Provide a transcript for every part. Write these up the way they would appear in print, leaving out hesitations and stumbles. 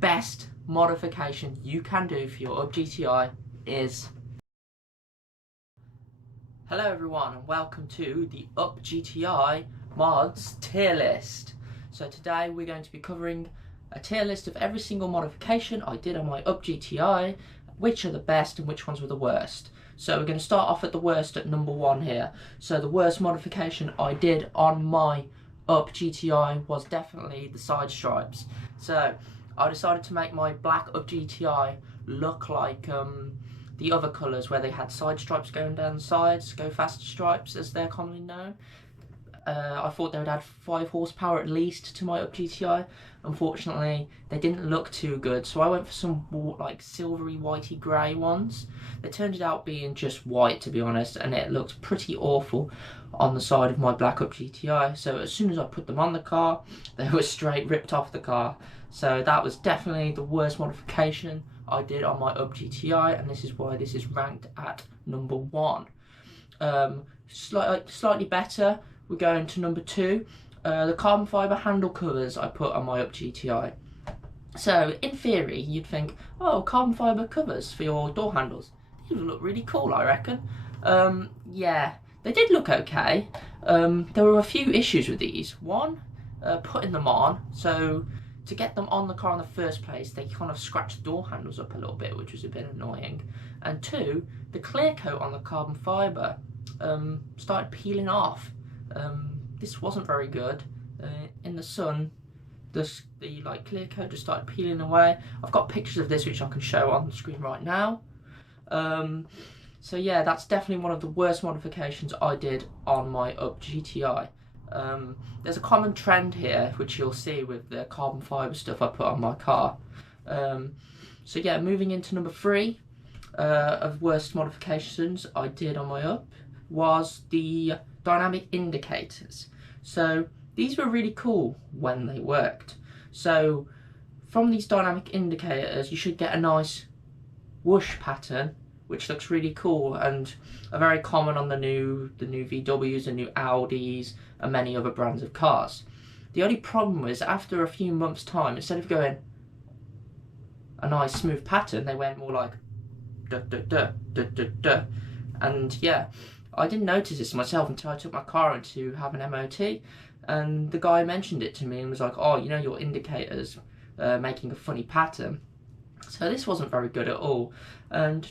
best modification you can do for your Up GTI is... Hello everyone and welcome to the Up GTI mods tier list. So today we're going to be covering a tier list of every single modification I did on my Up GTI, which are the best and which ones were the worst. So we're going to start off at the worst at number 1 here. So the worst modification I did on my Up GTI was definitely the side stripes. So I decided to make my black Up GTI look like the other colours where they had side stripes going down the sides, go faster stripes as they're commonly known. I thought they would add 5 horsepower at least to my Up GTI. Unfortunately, they didn't look too good, so I went for some like silvery whitey grey ones. They turned out being just white, to be honest, and it looked pretty awful on the side of my black Up GTI. So as soon as I put them on the car, they were straight ripped off the car. So that was definitely the worst modification I did on my Up GTI, and this is why this is ranked at number 1. Slightly better, we're going to number 2. The carbon fibre handle covers I put on my Up GTI. So in theory you'd think, oh, carbon fibre covers for your door handles, these would look really cool, I reckon. Yeah, they did look okay. There were a few issues with these. One, putting them on, so to get them on the car in the first place, they kind of scratched the door handles up a little bit, which was a bit annoying. And 2, the clear coat on the carbon fibre started peeling off. This wasn't very good. In the sun, the like clear coat just started peeling away. I've got pictures of this which I can show on the screen right now. So yeah, that's definitely one of the worst modifications I did on my Up GTI. There's a common trend here which you'll see with the carbon fibre stuff I put on my car. So yeah, moving into number 3 of worst modifications I did on my Up was the dynamic indicators. So these were really cool when they worked. So from these dynamic indicators you should get a nice whoosh pattern which looks really cool and are very common on the new VWs and new Audis and many other brands of cars. The only problem was after a few months time, instead of going a nice smooth pattern, they went more like duh duh duh duh duh duh. And yeah, I didn't notice this myself until I took my car in to have an MOT, and the guy mentioned it to me and was like, oh, you know, your indicator's making a funny pattern. So this wasn't very good at all, and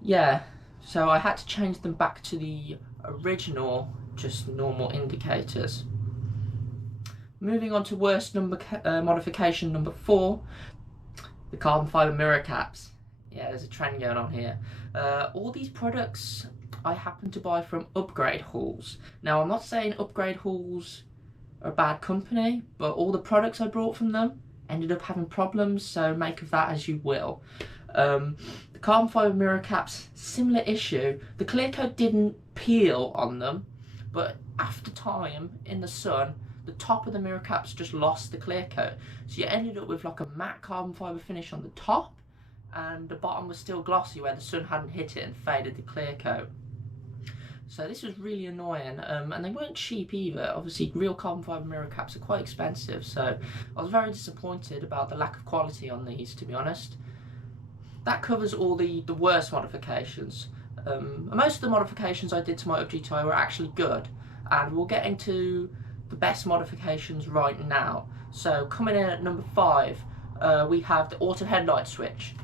yeah, so I had to change them back to the original, just normal indicators. Moving on to worst modification number 4, the carbon fibre mirror caps. Yeah, there's a trend going on here. All these products I happen to buy from Upgrade Halls. Now, I'm not saying Upgrade Halls are a bad company, but all the products I brought from them ended up having problems, so make of that as you will. The carbon fibre mirror caps, similar issue. The clear coat didn't peel on them, but after time in the sun, the top of the mirror caps just lost the clear coat. So you ended up with like a matte carbon fibre finish on the top, and the bottom was still glossy where the sun hadn't hit it and faded the clear coat. So this was really annoying, and they weren't cheap either. Obviously real carbon fibre mirror caps are quite expensive, so I was very disappointed about the lack of quality on these, to be honest. That covers all the worst modifications. Most of the modifications I did to my Up GTI were actually good, and we'll get into the best modifications right now. So coming in at number 5, we have the auto headlight switch.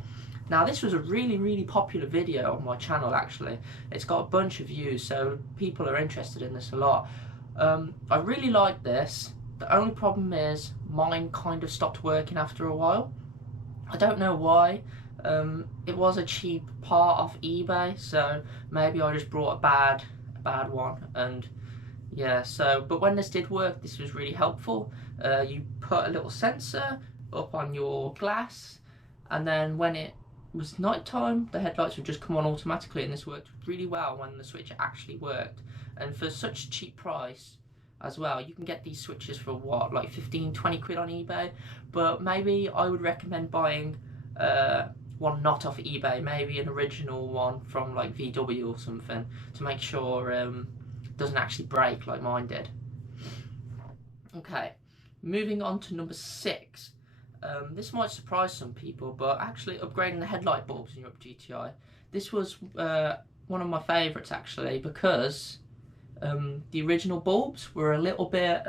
Now this was a really popular video on my channel actually. It's got a bunch of views, so people are interested in this a lot. I really like this. The only problem is mine kind of stopped working after a while. I don't know why. It was a cheap part off eBay, so maybe I just brought a bad one, and yeah, so but when this did work, this was really helpful. You put a little sensor up on your glass, and then when it was night time, the headlights would just come on automatically, and this worked really well when the switch actually worked. And for such a cheap price as well, you can get these switches for what, like 15-20 quid on eBay, but maybe I would recommend buying one not off eBay, maybe an original one from like VW or something, to make sure it doesn't actually break like mine did. Okay, moving on to number 6. This might surprise some people, but actually upgrading the headlight bulbs in your Up GTI, this was one of my favourites actually, because the original bulbs were a little bit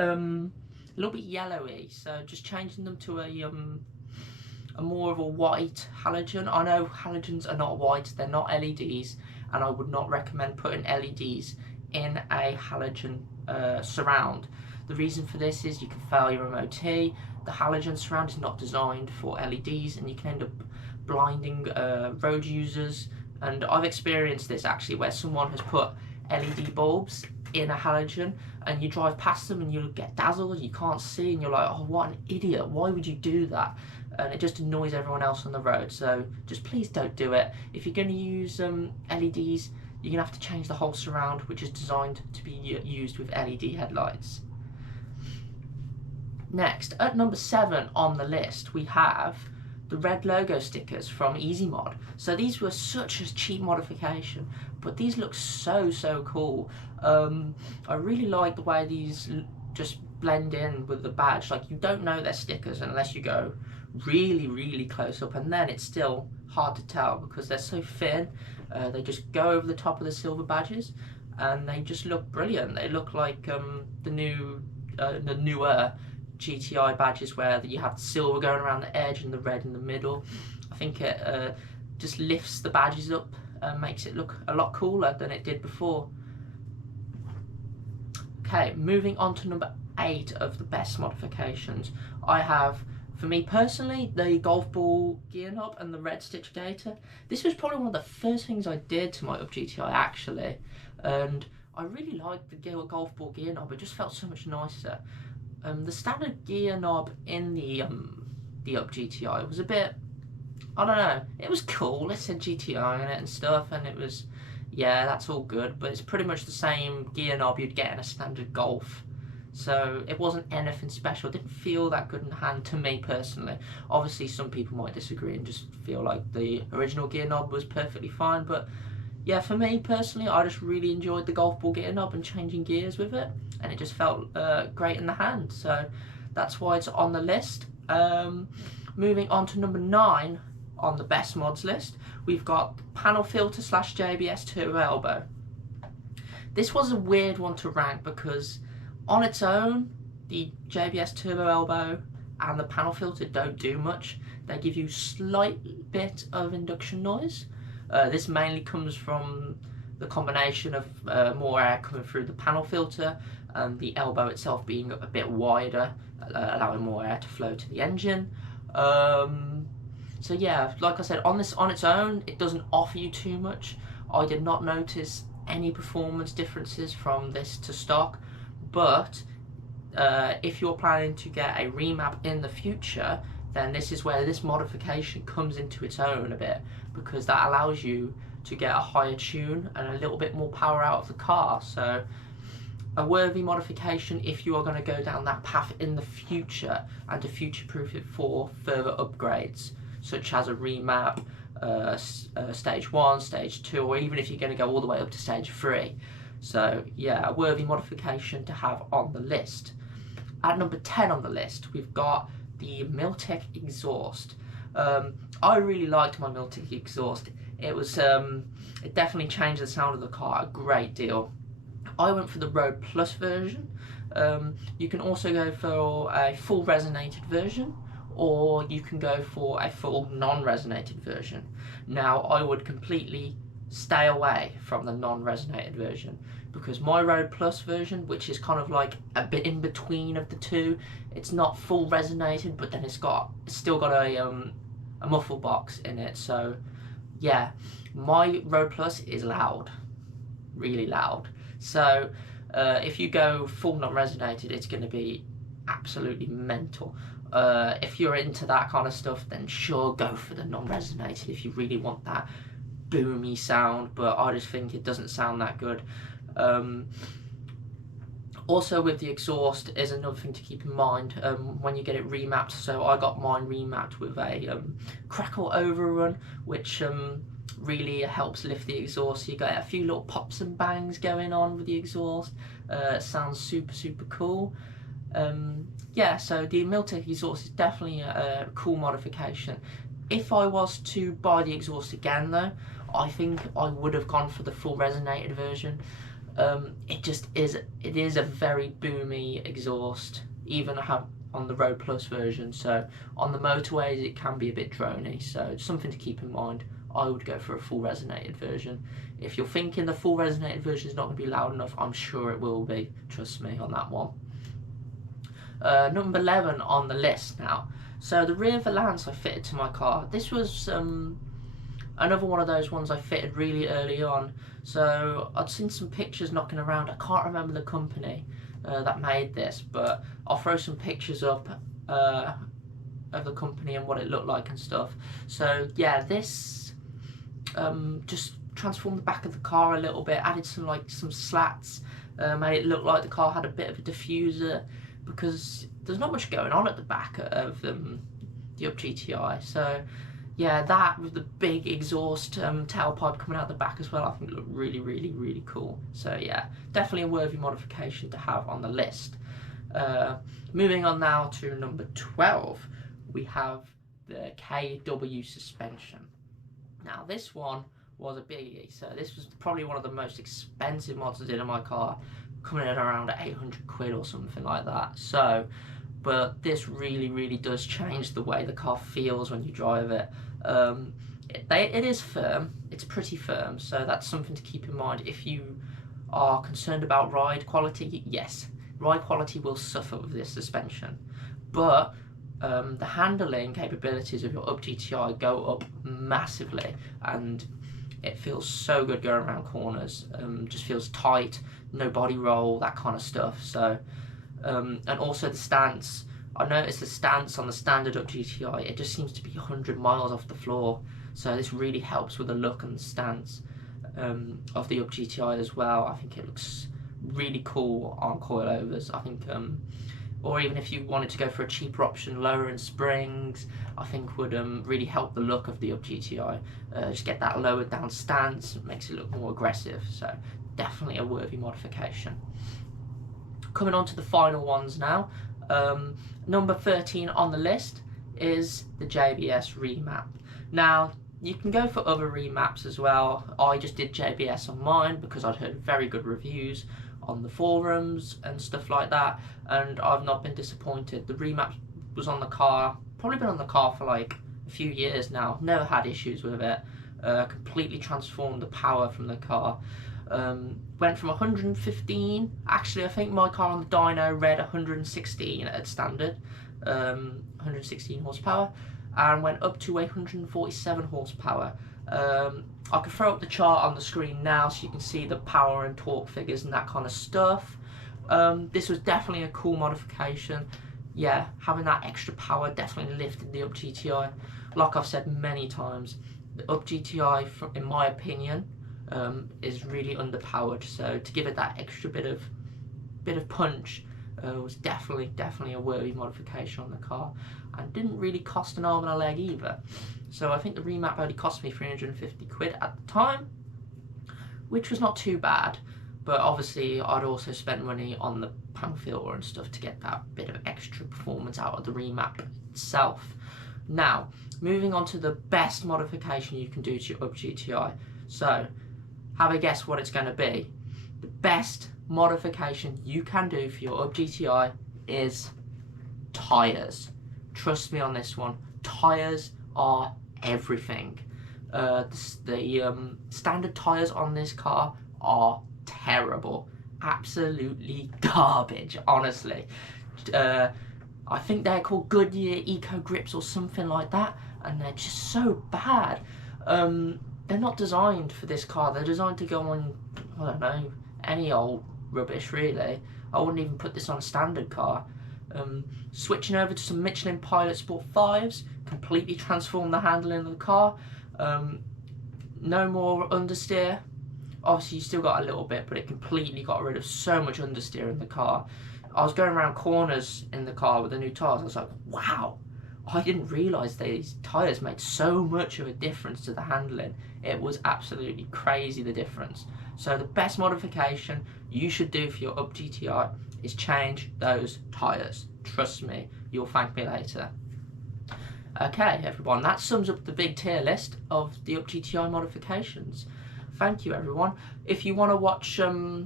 yellowy, so just changing them to a more of a white halogen. I know halogens are not white, they're not LEDs, and I would not recommend putting LEDs in a halogen surround. The reason for this is you can fail your MOT. The halogen surround is not designed for LEDs, and you can end up blinding road users. And I've experienced this actually, where someone has put LED bulbs in a halogen and you drive past them and you get dazzled, you can't see, and you're like, oh, what an idiot, why would you do that? And it just annoys everyone else on the road. So just please don't do it. If you're going to use LEDs, you're going to have to change the whole surround, which is designed to be used with LED headlights. Next, at number 7 on the list, we have the red logo stickers from EasyMod. So these were such a cheap modification, but these look so cool. I really like the way these just blend in with the badge. Like, you don't know they're stickers unless you go really close up, and then it's still hard to tell because they're so thin. They just go over the top of the silver badges, and they just look brilliant. They look like the newer GTI badges, where you have the silver going around the edge and the red in the middle. I think it just lifts the badges up and makes it look a lot cooler than it did before. Okay, moving on to number 8 of the best modifications. I have, for me personally, the golf ball gear knob and the red stitch gator. This was probably one of the first things I did to my Up GTI actually, and I really liked the golf ball gear knob. It just felt so much nicer. The standard gear knob in the Up GTI was a bit, I don't know, it was cool, it said GTI on it and stuff, and it was, yeah, that's all good, but it's pretty much the same gear knob you'd get in a standard Golf. So it wasn't anything special. It didn't feel that good in the hand to me personally. Obviously some people might disagree and just feel like the original gear knob was perfectly fine, but yeah, for me personally, I just really enjoyed the golf ball gear knob and changing gears with it, and it just felt great in the hand, so that's why it's on the list. Moving on to number 9 on the best mods list, we've got panel filter / JBS turbo elbow. This was a weird one to rank because on its own, the JBS turbo elbow and the panel filter don't do much. They give you slight bit of induction noise. This mainly comes from the combination of more air coming through the panel filter and the elbow itself being a bit wider, allowing more air to flow to the engine. So yeah, like I said, on its own, it doesn't offer you too much. I did not notice any performance differences from this to stock, but if you're planning to get a remap in the future, then this is where this modification comes into its own a bit, because that allows you to get a higher tune and a little bit more power out of the car. So a worthy modification if you are going to go down that path in the future and to future-proof it for further upgrades, such as a remap, stage 1, stage 2, or even if you're going to go all the way up to stage 3. So yeah, a worthy modification to have on the list. At number 10 on the list, we've got the Milltek exhaust. I really liked my Milltek exhaust. It was it definitely changed the sound of the car a great deal. I went for the Road Plus version. You can also go for a full resonated version, or you can go for a full non-resonated version. Now, I would completely stay away from the non-resonated version, because my Road Plus version, which is kind of like a bit in between of the two, it's not full resonated, but then it's still got a muffle box in it. So yeah, my Road Plus is loud, really loud. So if you go full non-resonated, it's going to be absolutely mental. If you're into that kind of stuff, then sure, go for the non-resonated if you really want that boomy sound, but I just think it doesn't sound that good. Also with the exhaust is another thing to keep in mind when you get it remapped. So I got mine remapped with a crackle overrun, which really helps lift the exhaust. So you get a few little pops and bangs going on with the exhaust. It sounds super cool. yeah, so the Milltek exhaust is definitely a cool modification. If I was to buy the exhaust again though, I think I would have gone for the full resonated version. It is a very boomy exhaust, even on the Road Plus version. So on the motorways it can be a bit drony, so it's something to keep in mind. I would go for a full resonated version. If you're thinking the full resonated version is not going to be loud enough, I'm sure it will be, trust me on that one. Number 11 on the list now. So the rear valance I fitted to my car. This was another one of those ones I fitted really early on. So I'd seen some pictures knocking around. I can't remember the company that made this, but I'll throw some pictures up of the company and what it looked like and stuff. So yeah, this just transformed the back of the car a little bit, added some slats, made it look like the car had a bit of a diffuser, because there's not much going on at the back of the Up GTI. So yeah, that with the big exhaust tailpipe coming out the back as well, I think looked really, really, really cool. So yeah, definitely a worthy modification to have on the list. Moving on now to number 12, we have the KW suspension. Now this one was a biggie. So this was probably one of the most expensive mods I did in my car, coming in around 800 quid or something like that. So, but this really, really does change the way the car feels when you drive it. It is firm, it's pretty firm, so that's something to keep in mind. If you are concerned about ride quality, yes, ride quality will suffer with this suspension, but the handling capabilities of your Up GTI go up massively, and it feels so good going around corners. Just feels tight, no body roll, that kind of stuff. So, and also the stance. I noticed the stance on the standard Up GTI, it just seems to be 100 miles off the floor. So this really helps with the look and the stance of the Up GTI as well. I think it looks really cool on coilovers. I think, or even if you wanted to go for a cheaper option, lower in springs, I think would really help the look of the Up GTI. Just get that lowered down stance, makes it look more aggressive. So definitely a worthy modification. Coming on to the final ones now. Number 13 on the list is the JBS Remap. Now, you can go for other remaps as well. I just did JBS on mine because I'd heard very good reviews on the forums and stuff like that, and I've not been disappointed. The remap was on the car, probably been on the car for like a few years now, never had issues with it. Completely transformed the power from the car. Went from 115, actually I think my car on the dyno read 116 at standard, 116 horsepower, and went up to 147 horsepower. I could throw up the chart on the screen now so you can see the power and torque figures and that kind of stuff. This was definitely a cool modification. Yeah, having that extra power definitely lifted the Up GTI. Like I've said many times, the Up GTI, in my opinion, is really underpowered. So to give it that extra bit of punch was definitely a worthy modification on the car, and didn't really cost an arm and a leg either. So I think the remap only cost me 350 quid at the time, which was not too bad. But obviously I'd also spent money on the panel filter and stuff to get that bit of extra performance out of the remap itself. Now, moving on to the best modification you can do to your Up GTI. So, have a guess what it's going to be. The best modification you can do for your Up GTI is tyres. Trust me on this one. Tyres are everything. The standard tyres on this car are terrible. Absolutely garbage, honestly. I think they're called Goodyear Eco Grips or something like that, and they're just so bad. They're not designed for this car. They're designed to go on, I don't know, any old rubbish really. I wouldn't even put this on a standard car. Switching over to some Michelin Pilot Sport 5s completely transformed the handling of the car. No more understeer. Obviously you still got a little bit, but it completely got rid of so much understeer in the car. I was going around corners in the car with the new tyres. I was like, wow, I didn't realise these tyres made so much of a difference to the handling. It was absolutely crazy, the difference. So the best modification you should do for your Up GTI is change those tyres. trust me, you'll thank me later. Okay, everyone, that sums up the big tier list of the Up GTI modifications. Thank you, everyone. If you want to watch a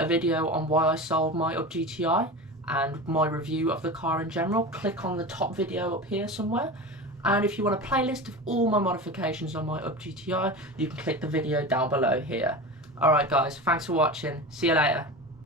video on why I sold my Up GTI and my review of the car in general, click on the top video up here somewhere. And if you want a playlist of all my modifications on my Up GTI, you can click the video down below here. Alright guys, thanks for watching. See you later.